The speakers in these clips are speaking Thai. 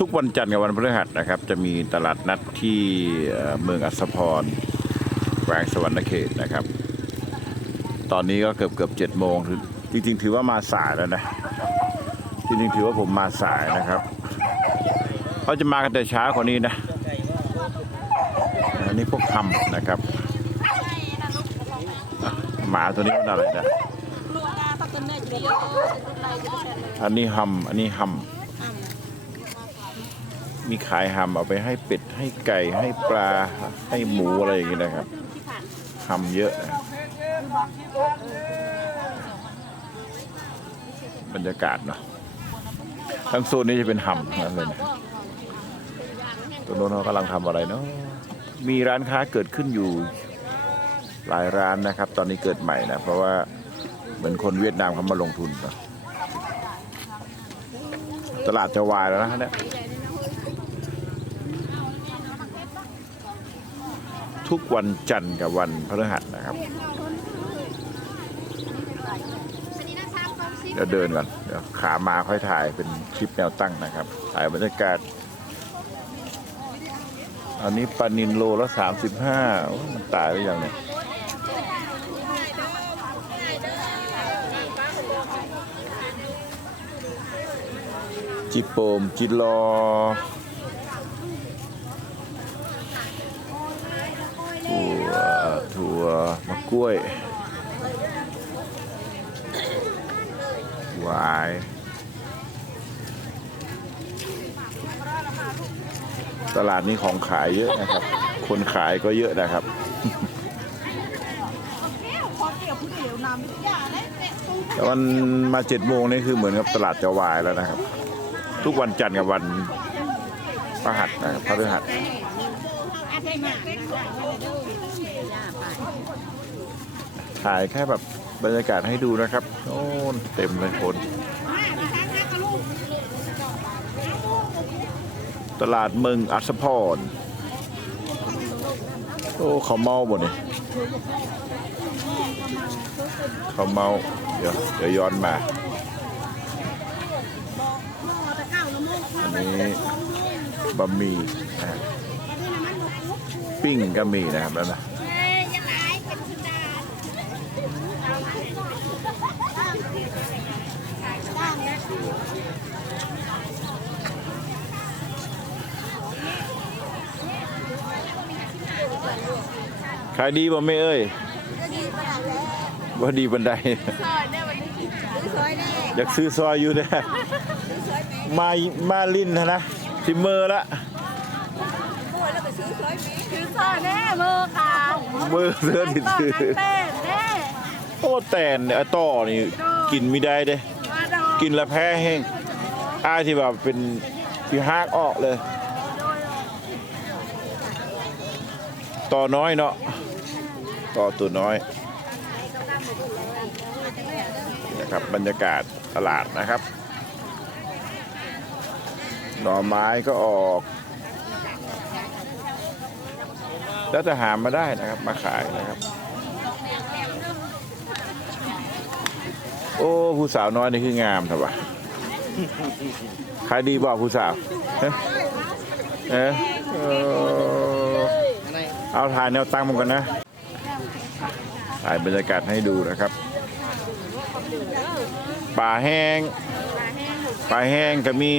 ทุกวันจันทร์กับวันพฤหัสนะครับ จะมีตลาดนัดที่เมืองอัศพรแขวงสวรรณเขตนะครับ ตอนนี้ก็เกือบเกือบเจ็ดโมงจริงๆ ถือว่ามาสายแล้วนะจริงๆถือว่าผมมาสายนะครับเขาจะมากันแต่เช้ากว่านี้นะอันนี้พวกคำนะครับหมาตัวนี้มันอะไรนะลูกนาพักต้นเนยเดียวรุ่นไรจะเป็นเลยอันนี้ฮัมอันนี้ฮัม มีขายฮัมเอาไปให้เป็ดให้ไก่ให้ปลาให้หมูอะไรอย่างเงี้ยนะครับที่มเยอะนะบรรยากาศเนาะทั้งโซนนี้จะเป็นฮัมนั่นเลยนะตัวโน้นเขากำลังทำอะไรเนาะมีร้านค้าเกิดขึ้นอยู่หลายร้านนะครับ ตอนนี้เกิดใหม่นะ เพราะว่าเหมือนคนเวียดนามเขามาลงทุนเนาะตลาดจะวายแล้วนะเนี่ย ทุกวันจันทร์กับวันพฤหัสนะครับ เดี๋ยวเดินก่อนเดี๋ยวขามาค่อยถ่ายเป็นคลิปแนวตั้งนะครับ ถ่ายบรรยากาศ อันนี้ปลานินโลละสามสิบห้ามันตายหรือยังเนี่ยจิโปมจิลอ ถั่วถั่วมะกล้วย หวาย ตลาดนี้ของขายเยอะนะครับ คนขายก็เยอะนะครับแต่วันมาเจ็ดโมงนี่คือเหมือนกับตลาดจะวายแล้วนะครับ ทุกวันจันทร์กับวันพฤหัสนะครับพฤหัส ถ่ายแค่แบบบรรยากาศให้ดูนะครับโอ้เต็มเลยคน ตลาดเมืองอัศพร โอ้เขาเมาบ่เนี่ยเขาเมา เดี๋ยวเดี๋ยวย้อนมาอันนี้บะหมี่นะ ปิ้งก็มีนะครับแล้วนะขายดีบ่แม่เอ้ยว่าดีบันไดอยากซื้อซอยอยู่เด้อมามาลินนะนะทิมเมอร์ละ คือซอแน่เบอร์ค่ะเบอร์เสื้อติดซื้อเต้แน่โอ้แต่นเนี่ยไอ้ต่อนี่กินไม่ได้เด้ มาดอกินแล้วแพ้แห้งอ้ายที่แบบเป็นที่ฮากออกเลย ต่อน้อยเนาะ ต่อตัวน้อยนี่นะครับบรรยากาศตลาดนะครับ หน่อไม้ก็ออก แล้วจะหามาได้นะครับมาขายนะครับ โอ้ผู้สาวน้อยนี่คืองามถอะวะขายดีบ่ผู้สาวเอ๊ะเอ๊ะเออเอาถ่ายแนวตั้งมันกันนะถ่ายบรรยากาศให้ดูนะครับป่าแห้งป่าแห้งก็มี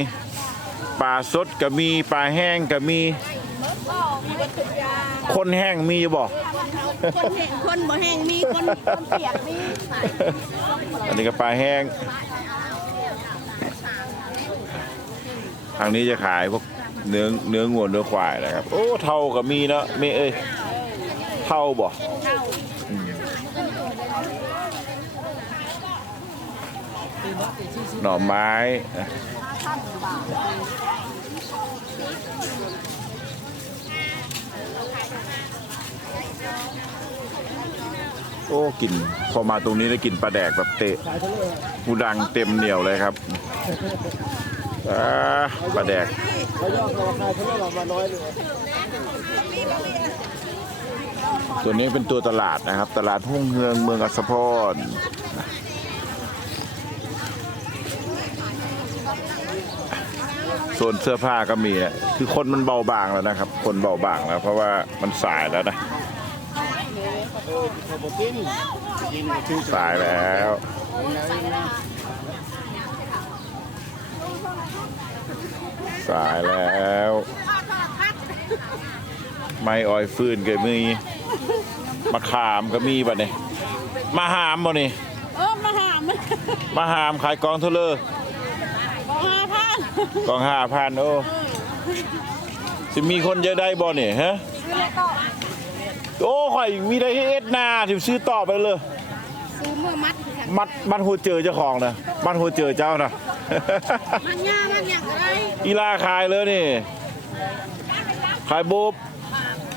ป่าสดก็มีป่าแห้งก็มี คนแห้งมีอยู่บ่คนแห้งคนบ่แห้งมีคนคนเปียกมีอันนี้ก็ปลาแห้ง ทางนี้จะขายพวกเนื้อเนื้องัวเนื้อควายนะครับ โอ้เท่ากับมีเนาะไม่เอ้ยเท่าบ่อืมหน่อไม้นะ โอ้กลินพอมาตรงนี้แล้กลินปลาแดกแบบเตะหูดังเต็มเหนียวเลยครับอ่าปลาแดกตัวนี้เป็นตัวตลาดนะครับ ตลาดห้วงเฮืองเมืองอัศพรส่วนเสื้อผ้าก็มีนะคือคนมันเบาบางแล้วนะครับ คนเบาบางแล้ว เพราะว่ามันสายแล้วนะ สายแล้วสายแล้ว ไม่ออยฟืนก็มีมะขามก็มีบ่เนี่ยมาหามบ่นี่เออมาหามันมาหามขายกองเทเลอร์บอกห้าพันกองห้าพันโอ้สิมีคนเยอะได้บ่เนี่ยฮะซื้อแล้วก็ โอ้ข่อยมีได้ให้เอ็ดนาที่ซื้อต่อไปเลย ซื้อเมื่อมัดค่ะมัดมัดหัวเจอเจ้าของนะมัดหัวเจอเจ้านะ มันยามันอย่างไรอีลาขายเลยนี่ ขายบุ๊บ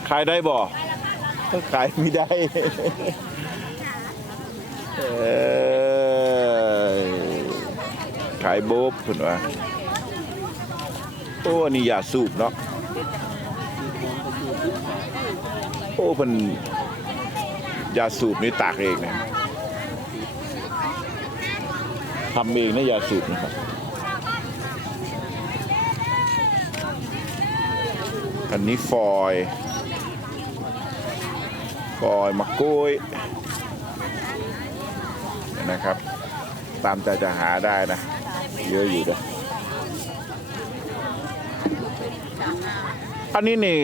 ขายได้บ่ขายไม่ได้ เอ้ยขายบุ๊บคุณวะโอ้อันนี่ยาสูบเนาะ โอ้เพิ่นยาสูบนี่ตากเองนะทำเองนะยาสูบนะครับอันนี้ฟอยฟอยมะกล้ยนะครับ ตามใจจะหาได้นะ เยอะอยู่นะอันนี้เนี่ย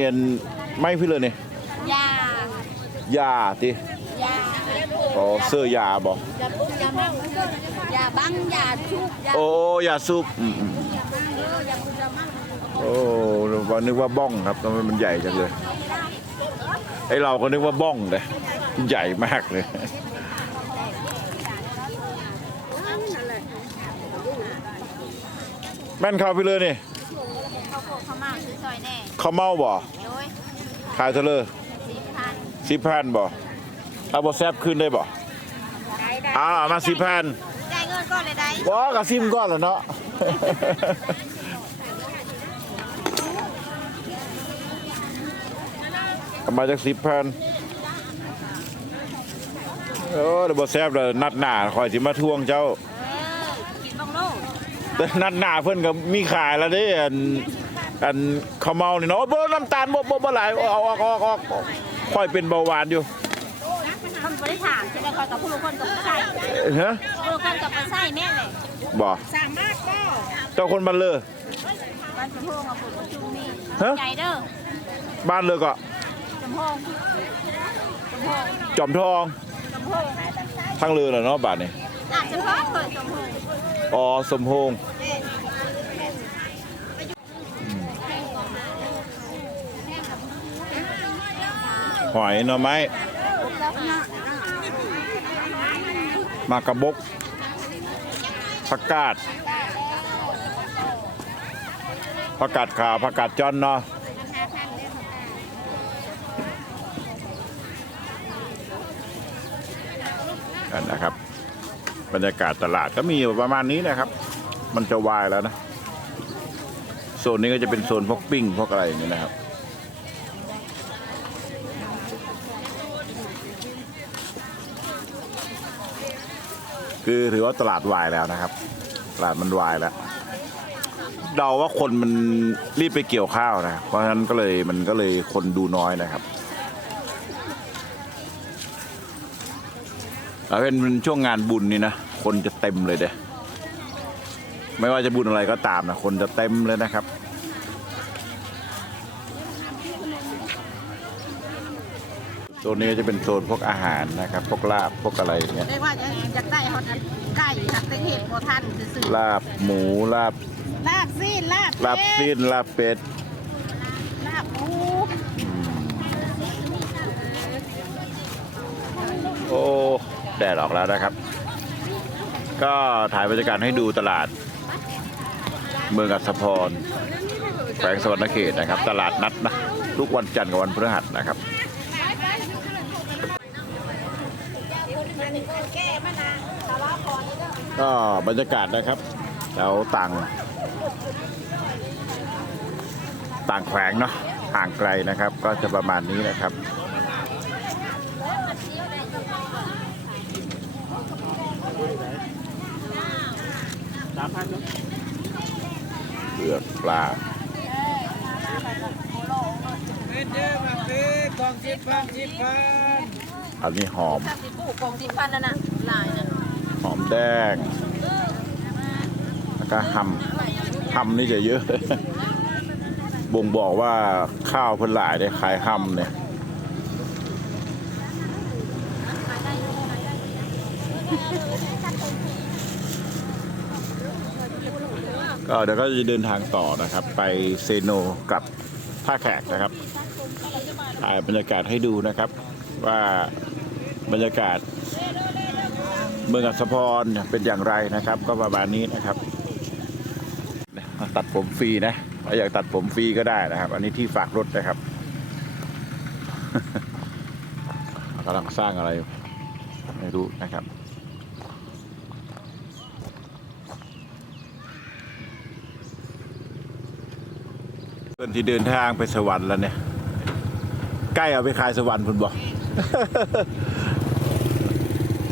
ไม่พี่เลยเนี่ยาติยาอ๋อเสื้อยาบอกยาปุ๊บยาบังยาบังยาชุบยาโอ้ยาสูบอืมอืมยาปุ๊บยาบังโอ้ว่านึกว่าบ้องครับทำไมมันใหญ่จังเลยไอเราก็นึกว่าบ้องเลยใหญ่มากเลยแม่นเข้าไปเลยนี่เขาโกเขามาซื้อซอยแน่เขาเมาบ่โดยขายเท่าเลย สี่พันสิบพันบ่เอาบ่แซบขึ้นได้บ่ได้ได้อ้าวมาสิบพันได้เงินก้อนเลยได้ว้ากระซิมก่อนแล้วเนาะ เอามาจากสิบพันโอ้เดี๋ยวบ่แซบเลยนัดหน้าคอยสิมาทวงเจ้า เออกินบ้างลูกแต่นัดหน้าเพิ่นก็มีขายแล้วเด้อันอันข้าวเมานี่เนาะเบิ่น้ำตาลบ่บ่บ่หลายเอาออกออกออกออก ค่อยเป็นเบาหวานอยู่คำบริถามใช่ไหมคอยกับผู้รู้คนกับผู้ใส่เอ้ยฮะผู้รู้คนกับผู้ใส่แม่เลยบ่สามารถก็เจ้าคนบ้านเลอวันสมพงกับผู้ประชุมนี่ฮะใจเด้อบ้านเลอก็สมพงสมพงจอมทองสมพงทั้งเรือเหรอเนาะบาทนี่อาจจะเพราะเปิดสมพงอ๋อสมพงษ์ หอยหน่อไม้มากระบกผักกาดผักกาดขาวผักกาดจอนเนาะนั่นนะครับ บรรยากาศตลาดก็มีอยู่ประมาณนี้นะครับ มันจะวายแล้วนะ โซนนี้ก็จะเป็นโซนพวกปิ้งพวกอะไรอย่างนี้นะครับ คือถือว่าตลาดวายแล้วนะครับ ตลาดมันวายแล้วเดาว่าคนมันรีบไปเกี่ยวข้าวนะ เพราะฉะนั้นก็เลยมันก็เลยคนดูน้อยนะครับเอาเป็นเป็นช่วงงานบุญนี่นะ คนจะเต็มเลยเด้ไม่ว่าจะบุญอะไรก็ตามนะ คนจะเต็มเลยนะครับ โซนนี้ก็จะเป็นโซนพวกอาหารนะครับ พวกลาบพวกอะไรอย่างเงี้ยเรียกว่าอยากได้ฮอตไก่หักเป็นเห็ดโบทันสื่อลาบหมูลาบลาบซีนลาบลาบสิ้นลาบเป็ดลาบหมูโอ้แดดออกแล้วนะครับ ก็ถ่ายบรรยากาศให้ดูตลาด เมืองอัศพรแขวงสวรรณเขตนะครับ ตลาดนัดนะทุกวันจันทร์กับวันพฤหัสนะครับ ก็บรรยากาศนะครับแล้วต่าง ต่างแขวงเนาะห่างไกลนะครับ ก็จะประมาณนี้นะครับเนาะลือกปลาอันนี้หอมสิบปูกองสิบพันนั่นน่ะ หอมแดง แล้วก็หำหำนี่จะเยอะ บ่งบอกว่าข้าวเพิ่นหลายได้ขายหำเนี่ยก็เดี๋ยวก็จะเดินทางต่อนะครับ ไปเซโนกับท่าแขกนะครับถ่ายบรรยากาศให้ดูนะครับ ว่าบรรยากาศ เมืองอัศพรเป็นอย่างไรนะครับ ก็ประมาณนี้นะครับ ตัดผมฟรีนะถ้าอยากตัดผมฟรีก็ได้นะครับ อันนี้ที่ฝากรถนะครับกำลังสร้างอะไรไม่รู้นะครับเพื่อนที่เดินทางไปสวรรค์แล้วเนี่ย ใกล้เอาไปขายสวรรค์คุณบอก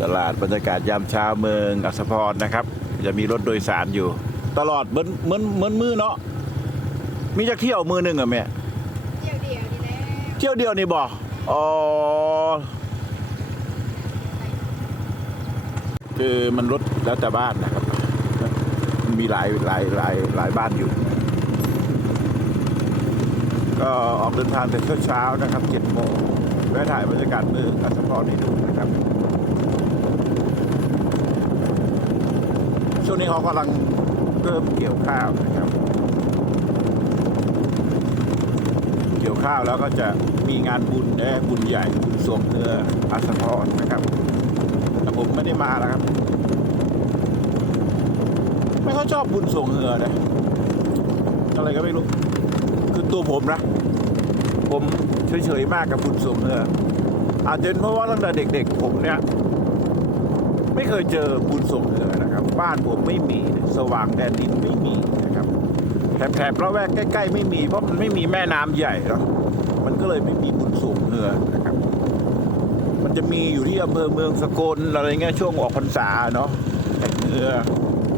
ตลาดบรรยากาศยามเช้าเมืองอัศพรนะครับ จะมีรถโดยสารอยู่ ตลอดเหมือนเหมือนเหมือนมือเนาะมีจะเที่ยวมือหนึ่งเหรอะแม่เดียวเดียวนี่แหละเที่ยวเดียวนี่บ่อ๋อคือมันรถแล้วแต่บ้านนะครับมันมีหลายหลายหลายหลายบ้านอยู่ ก็ออกเดินทางแต่เช้าๆนะครับเจ็ดโมงแวะถ่ายบรรยากาศเมืองอัศพรให้ดูนะครับ ช่วงนี้เขากำลังเริ่มเกี่ยวข้าวนะครับ เกี่ยวข้าวแล้วก็จะมีงานบุญนะบุญใหญ่บุญสวงเนื้ออัสพรนะครับ แต่ผมไม่ได้มาแล้วครับ ไม่ค่อยชอบบุญสวงเนื้อนะอะไรก็ไม่รู้ คือตัวผมนะ ผมเฉยๆมากกับบุญสวงเนื้ออาจจะเพราะว่าตั้งแต่เด็ก ๆ ผมเนี่ย ไม่เคยเจอบุญสวงเนื้อนะครับ บ้านผมไม่มีสว่างแดนดินไม่มีนะครับแถบๆละแวกใกล้ ๆ ไม่มีเพราะมันไม่มีแม่น้ำใหญ่เนาะมันก็เลยไม่มีบุญสูงเรือนะครับ มันจะมีอยู่ที่อำเภอเมืองสกลอะไรเงี้ยช่วงออกพรรษาเนาะแข่งเรือ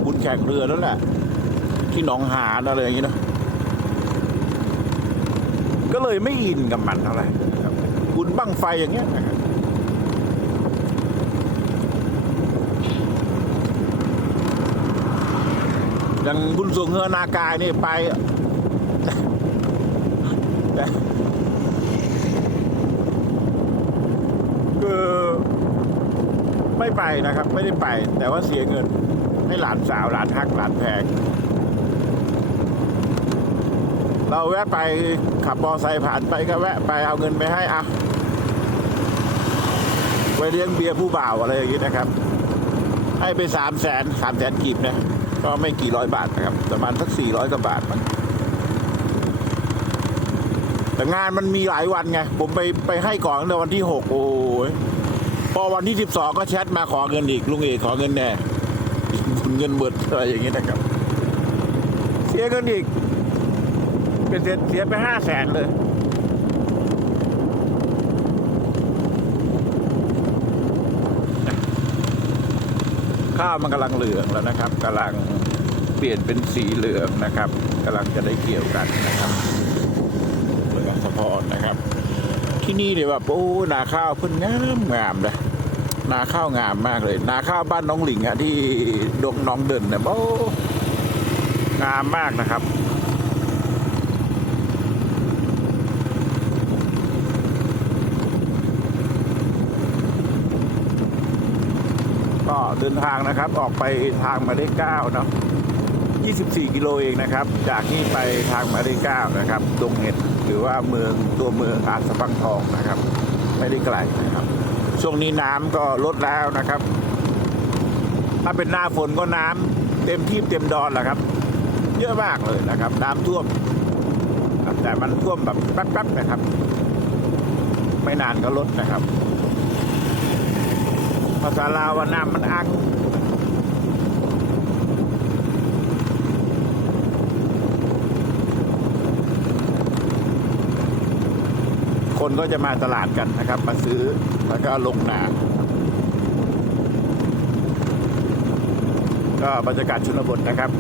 บุญแข่งเรือนั่นแหละที่หนองหานอะไรอย่างเงี้เนาะก็เลยไม่อินกับมันเท่าไหร่นบบุญบั้งไฟอย่างเงี้ยนะครับ อย่างบุญสูงเฮือนากายนี่ไป คือไม่ไปนะครับ ไม่ได้ไป แต่ว่าเสียเงิน ให้หลานสาวหลานฮักหลานแพงเราแวะไปขับมอไซค์ผ่านไปก็แวะไปเอาเงินไปให้อะไปเลี้ยงเบียร์ผู้บ่าวอะไรอย่างนี้นะครับ ให้ไปสามแสนสามแสนกีบนะ ก็ไม่กี่ร้อยบาทนะครับ ประมาณสักสี่ร้อยกว่าบาทมันแต่งานมันมีหลายวันไง ผมไปไปให้ก่อนตั้งแต่วันที่หกโอ้ยพอวันที่สิบสองก็แชทมาขอเงินอีกลุงเอกขอเงินแน่เงินเบิดอะไรอย่างนี้นะครับ เสียเงินอีก เป็นเสียเสียไปห้าแสนเลย ข้าวมันกำลังเหลืองแล้วนะครับกำลังเปลี่ยนเป็นสีเหลืองนะครับกำลังจะได้เกี่ยวกันนะครับเมืองสะพอนนะครับ ที่นี่เนี่ยแบบโอ้นาข้าวเพิ่นงามงามเลยนาข้าวงามมากเลย นาข้าวบ้านน้องหลิงอะที่ดงน้องเดินเนี่ยโอ้งามมากนะครับ เดินทางนะครับ ออกไปทางมาได้เก้าเนาะ24 กิโลเองนะครับ จากนี่ไปทางมาได้เก้านะครับดงเห็ดหรือว่าเมืองตัวเมืองอาสะพังทองนะครับ ไม่ได้ไกลนะครับ ช่วงนี้น้ำก็ลดแล้วนะครับ ถ้าเป็นหน้าฝนก็น้ำเต็มที่เต็มดอนแหละครับ เยอะมากเลยนะครับ น้ำท่วมแต่มันท่วมแบบแป๊บๆนะครับ ไม่นานก็ลดนะครับ ภาษาลาวว่าน้ำมันอังคนก็จะมาตลาดกันนะครับ มาซื้อแล้วก็ลงนา ก็บรรยากาศชนบทนะครับ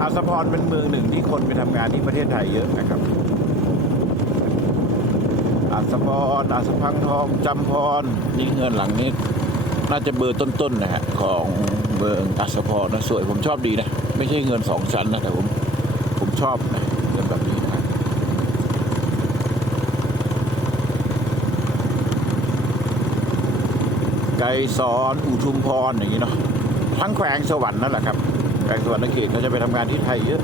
อัสสมพรเป็นเมืองหนึ่งที่คนไปทำงานที่ประเทศไทยเยอะนะครับ อัสพรอัสสพังทองจำพรนี่เงินหลังนี้ น่าจะเบอร์ต้นๆนะฮะของเมืองอัสสมพรนะสวยผมชอบดีนะ ไม่ใช่เงินสองชั้นนะแต่ผมผมชอบนะเงินแบบนี้นะไกรสอนอุทุมพรอย่างนี้เนาะทั้งแขวงสวรรค์นั่นแหละครับแขวงสวรรค์เขตเขาจะไปทำงานที่ไทยเยอะ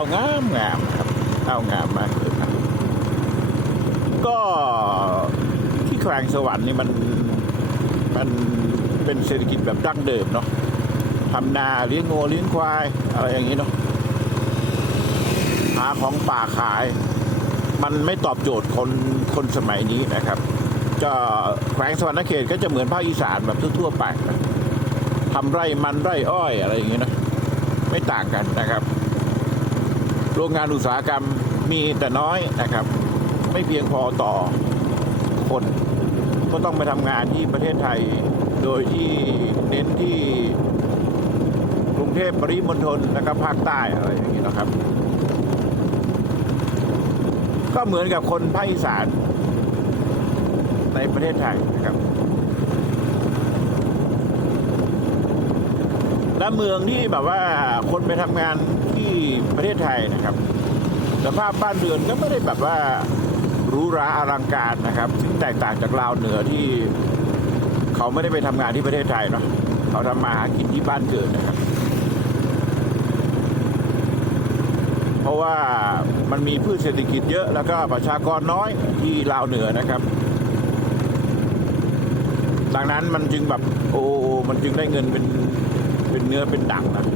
าวงามงามครับข้าวงามมากเลยครับ ก็ที่แขวงสวรรค์นี่มันมันเป็นเศรษฐกิจแบบดั้งเดิมเนาะทำนาเลี้ยงงัวเลี้ยงควาย อะไรอย่างนี้เนาะหาของป่าขาย มันไม่ตอบโจทย์คนคนสมัยนี้นะครับ จะแขวงสวรรณเขตก็จะเหมือนภาคอีสานแบบทั่วๆไปนะทำไร่มันไร่อ้อยอะไรอย่างนี้นะไม่ต่างกันนะครับ โรงงานอุตสาหกรรมมีแต่น้อยนะครับ ไม่เพียงพอต่อคน ก็ต้องไปทำงานที่ประเทศไทย โดยที่เน้นที่กรุงเทพปริมณฑลและก็ภาคใต้อะไรอย่างนี้นะครับ ก็เหมือนกับคนภาคอีสานในประเทศไทยนะครับ และเมืองที่แบบว่าคนไปทำงาน ประเทศไทยนะครับ สภาพบ้านเรือนก็ไม่ได้แบบว่าหรูหราอลังการนะครับซึ่งแตกต่างจากลาวเหนือที่เขาไม่ได้ไปทำงานที่ประเทศไทยเนาะเขาทำมาหากินที่บ้านเกิดนะครับ เพราะว่ามันมีพืชเศรษฐกิจเยอะแล้วก็ประชากรน้อยที่ลาวเหนือนะครับดังนั้นมันจึงแบบโอ้มันจึงได้เงินเป็นเป็นเนื้อเป็นดังนะ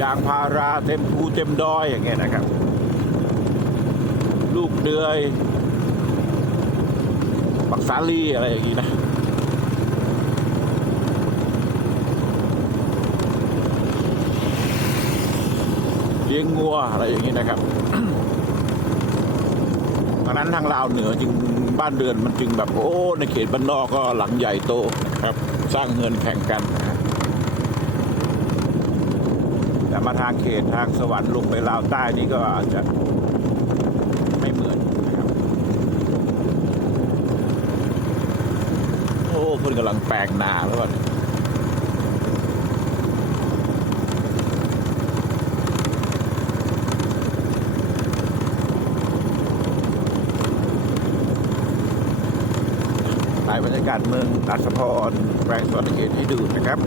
ยางพาราเต็มภูเต็มดอยอย่างเงี้ยนะครับ ลูกเดือยปักสาลีอะไรอย่างงี้นะเลี้ยงงัวอะไรอย่างนี้นะครับดังนั้นทางลาวเหนือจึงบ้านเรือนมันจึงแบบโอ้ในเขตบ้านนอกก็หลังใหญ่โตนะครับ สร้างเงินแข่งกันนะ แต่มาทางเขตทางสวรรค์ลงไปลาวใต้นี่ก็อาจจะไม่เหมือนนะครับ โอ้คนกำลังแปลงนาแล้วก่อนถ่ายบรรยากาศเมืองอัศพรแขวงสวรรณเขตให้ดูนะครับ